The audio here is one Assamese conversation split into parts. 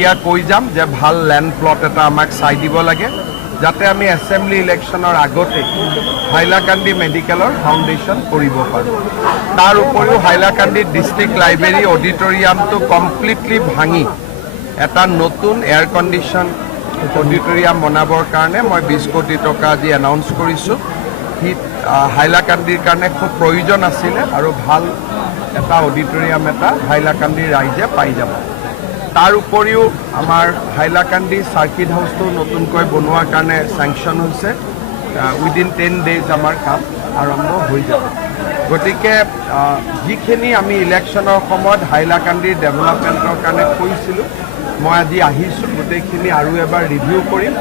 এতিয়া কৈ যাম যে ভাল ল্যান্ড প্লট এটা আমাক চাই দিব লাগে যাতে আমি এছেম্বলি ইলেকশ্যনৰ আগতে হাইলাকান্দি মেডিকেলৰ ফাউণ্ডেশ্যন কৰিব পাৰোঁ। তাৰ উপৰিও হাইলাকান্দি ডিষ্ট্ৰিক্ট লাইব্ৰেৰী অডিটৰিয়ামটো কমপ্লিটলি ভাঙি এটা নতুন এয়াৰ কণ্ডিশ্যন অডিটৰিয়াম বনাবৰ কাৰণে মই 20 কোটি টকা আজি এনাউন্স কৰিছোঁ। সি হাইলাকান্দিৰ কাৰণে খুব প্ৰয়োজন আছিলে আৰু ভাল এটা অডিটৰিয়াম এটা হাইলাকান্দিৰ ৰাইজে পাই যাব। তাৰ উপৰিও আমাৰ হাইলাকান্দি চাৰ্কিট হাউচটো নতুনকৈ বনোৱাৰ কাৰণে চেংচন হৈছে। উইদিন 10 ডেজ আমাৰ কাম আৰম্ভ হৈ যাব। গতিকে যিখিনি আমি ইলেকশ্যনৰ সময়ত হাইলাকান্দিৰ ডেভেলপমেণ্টৰ কাৰণে কৈছিলোঁ মই আজি আহিছোঁ, গোটেইখিনি আৰু এবাৰ ৰিভিউ কৰিম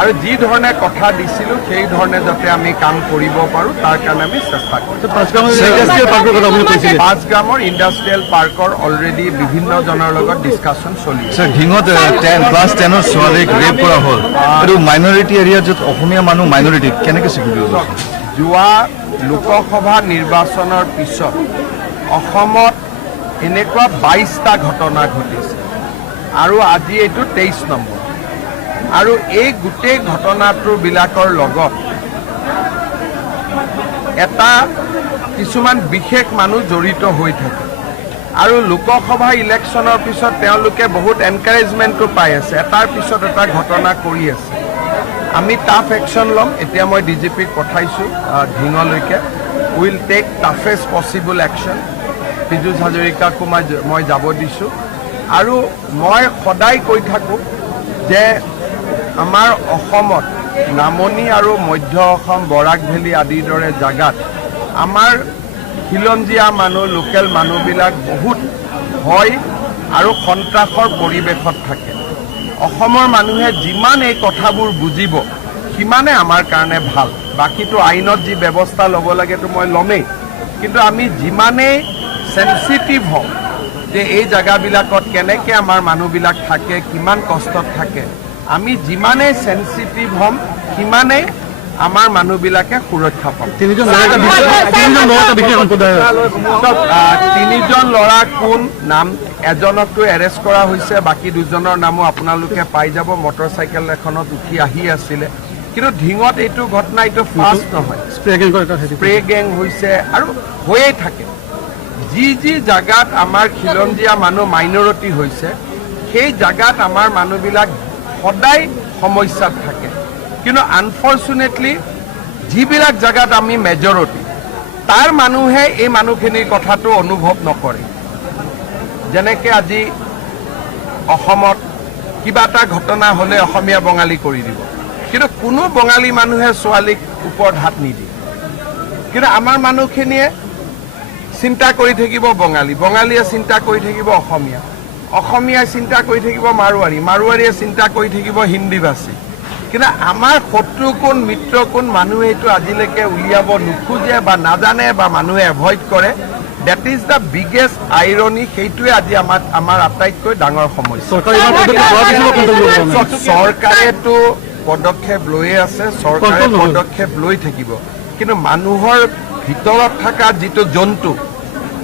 আৰু যি ধৰণে কথা দিছিলোঁ সেই ধৰণে যাতে আমি কাম কৰিব পাৰোঁ তাৰ কাৰণে আমি চেষ্টা কৰিম। পাঁচগ্ৰামৰ ইণ্ডাষ্ট্ৰিয়েল পাৰ্কৰ অলৰেডি বিভিন্নজনৰ লগত ডিছকাশ্যন চলি আছে। ঢিঙত ক্লাছ 10ৰ ছোৱালীক ৰেপ কৰা হ'ল, এইটো মাইনৰিটি এৰিয়া য'ত অসমীয়া মানুহ মাইনৰিটি কেনেকৈ স্বীকৃতি হ'ব? যোৱা লোকসভা নিৰ্বাচনৰ পিছত অসমত এনেকুৱা 22টা ঘটনা ঘটিছে আৰু আজি এইটো 23 নম্বৰ। আৰু এই গোটেই ঘটনাটোবিলাকৰ লগত এটা কিছুমান বিশেষ মানুহ জড়িত হৈ থাকে আৰু লোকসভা ইলেকশ্যনৰ পিছত তেওঁলোকে বহুত এনকাৰেজমেণ্টো পাই আছে, এটাৰ পিছত এটা ঘটনা কৰি আছে। আমি টাফ একশ্যন ল'ম। এতিয়া মই DGPক পঠাইছোঁ ঢিঙলৈকে। Will take toughest possible action. Piyush হাজৰিকাকো মই যাব দিছোঁ আৰু মই সদায় কৈ থাকোঁ যে আমাৰ অসমত নামনি আৰু মধ্য অসম বৰাক ভেলী আদিৰ দৰে জাগাত আমাৰ খিলঞ্জীয়া মানুহ লোকেল মানুহবিলাক বহুত ভয় আৰু সন্ত্ৰাসৰ পৰিৱেশত থাকে। অসমৰ মানুহে যিমান এই কথাবোৰ বুজিব সিমানে আমাৰ কাৰণে ভাল। বাকীটো আইনত যি ব্যৱস্থা ল'ব লাগেতো মই ল'মেই, কিন্তু আমি যিমানেই চেনচিটিভ হওঁ যে এই জেগাবিলাকত কেনেকৈ আমাৰ মানুহবিলাক থাকে, কিমান কষ্টত থাকে, আমি যিমানেই চেনচিটিভ হ'ম সিমানেই আমাৰ মানুহবিলাকে সুৰক্ষা পাব। তিনিজন ল'ৰা কোন নাম, এজনকতো এৰেষ্ট কৰা হৈছে, বাকী দুজনৰ নামো আপোনালোকে পাই যাব। মটৰ চাইকেল এখনত উঠি আহি আছিলে। কিন্তু ঢিঙত এইটো ঘটনা এইটো ফাৰ্ষ্ট নহয়, স্প্ৰে গেং হৈছে আৰু হৈয়ে থাকে। যি যি জাগাত আমাৰ খিলঞ্জীয়া মানুহ মাইনৰিটি হৈছে সেই জাগাত আমাৰ মানুহবিলাক সদায় সমস্যাত থাকে। কিন্তু আনফৰ্চুনেটলি যিবিলাক জাগাত আমি মেজৰিটি তাৰ মানুহে এই মানুহখিনিৰ কথাটো অনুভৱ নকৰে। যেনেকৈ আজি অসমত কিবা এটা ঘটনা হ'লে অসমীয়া বঙালী কৰি দিব, কিন্তু কোনো বঙালী মানুহে ছোৱালীক ওপৰত হাত নিদিয়ে। কিন্তু আমাৰ মানুহখিনিয়ে চিন্তা কৰি থাকিব বঙালী, বঙালীয়ে চিন্তা কৰি থাকিব অসমীয়া, অসমীয়াই চিন্তা কৰি থাকিব মাৰোৱাৰী, মাৰোৱাৰীয়ে চিন্তা কৰি থাকিব হিন্দীভাষী। কিন্তু আমাৰ শত্ৰু কোন মিত্ৰ কোন মানুহে এইটো আজিলৈকে উলিয়াব নোখোজে বা নাজানে বা মানুহে এভইড কৰে। That is the biggest irony. সেইটোৱে আজি আমাৰ আটাইতকৈ ডাঙৰ সমস্যা। চৰকাৰেতো পদক্ষেপ লৈয়ে আছে, চৰকাৰে পদক্ষেপ লৈ থাকিব, কিন্তু মানুহৰ ভিতৰত থকা যিটো জন্তু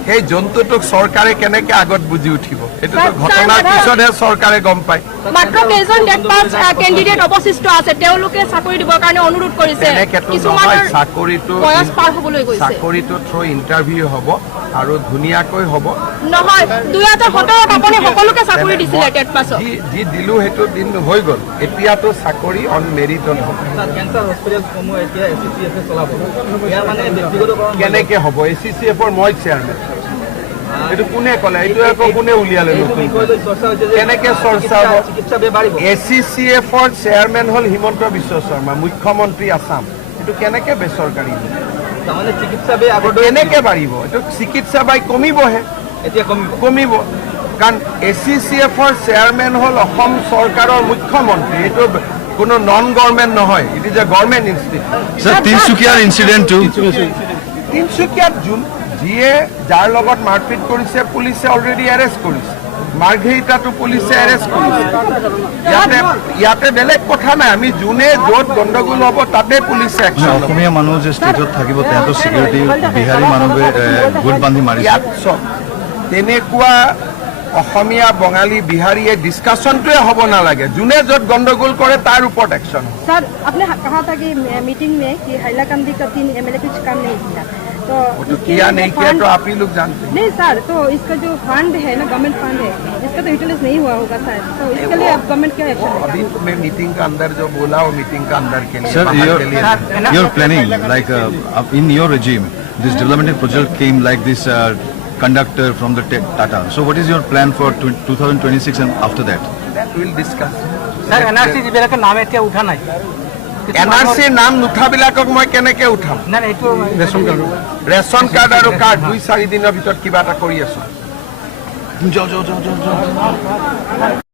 সেই জন্তুটোক চৰকাৰে কেনেকৈ আগত বুজি উঠিব এইটোতো ঘটনাৰ পিছতহে চৰকাৰে গম পায়। মাত্ৰ কেইজন ডেটপাছ কেণ্ডিডেট অৱশিষ্ট আছে, তেওঁলোকে চাকৰি দিবৰ কাৰণে অনুৰোধ কৰিছে। চাকৰিটো থ্ৰু ইণ্টাৰভিউ হ'ব আৰু ধুনীয়াকৈ হ'ব নহয়। 2017 আপুনি সকলোকে চাকৰি দিছিলে ডেটপাছত, যি দিলোঁ সেইটো দিন হৈ গ'ল। এতিয়াতো চাকৰি অন মেৰিটত হ'ব। কেনেকৈ হ'ব? ACCFৰ মই চেয়াৰমেন। এইটো কোনে ক'লে? এইটো আকৌ কোনে উলিয়ালে? কেনেকৈ চৰ্চা হ'ব? ACCFৰ চেয়াৰমেন হ'ল হিমন্ত বিশ্ব শৰ্মা, মুখ্যমন্ত্ৰী আছাম। এইটো কেনেকৈ বেচৰকাৰী কেনেকৈ বাঢ়িব? এইটো চিকিৎসা বাই কমিবহে, এতিয়া কমিব। কাৰণ ACCFৰ চেয়াৰমেন হ'ল অসম চৰকাৰৰ মুখ্যমন্ত্ৰী। এইটো কোনো নন গভৰ্ণমেণ্ট নহয়, it is a government institute. তিনিচুকীয়াৰ ইনচিডেণ্টটো তিনিচুকীয়াত যিয়ে যাৰ লগত মাৰপিট কৰিছে পুলিচে অলৰেডি এৰেষ্ট কৰিছে। মাৰ্ঘেৰিটাটো পুলিচে এৰেষ্ট কৰিছে। ইয়াতে বেলেগ কথা নাই। আমি যোনে য'ত গণ্ডগোল হ'ব তাতে পুলিচে একশ্যন ল'ব। অসমীয়া মানুহ যে ষ্টেজত থাকিব তেহেঁতৰ চিকিউৰিটি বিহাৰী মানুহে গোট বান্ধি মাৰিছে। ইয়াত চব তেনেকুৱা অসমীয়া বঙালী বিহাৰী এই ডিছকাশ্যনটোৱে হ'ব নালাগে যোনে য'ত গণ্ডগোল কৰে তাৰ ওপৰত একশ্যন হ'ব सर आपने कहा था कि मीटिंग में कि हैलाकंदी का 3 एमएलए कुछ काम नहीं किया तो तो किया नहीं किया तो आप ही लोग जानते हैं नहीं सर तो इसका जो फंड है ना गवर्नमेंट फंड है इसका तो यूटिलाइज नहीं हुआ होगा सर तो इसके लिए आप गवर्नमेंट क्या एक्शन अभी तो मैं मीटिंग का अंदर जो बोला वो मीटिंग का अंदर के लिए Sir, बाहर के लिए you're planning like in your regime, this development project came like this conductor from the Tata. So what is your plan for 2026 and after that? that we'll discuss sir NRC যিবিলাকে নাম এতিয়া উঠা নাই এনআৰচি নাম নুঠাবিলাকক মই কেনেকে উঠাম না না, এইটো ৰেচন কাৰ্ড আৰু কাৰ্ড 2-4 দিনৰ ভিতৰত কিবা এটা কৰি আছো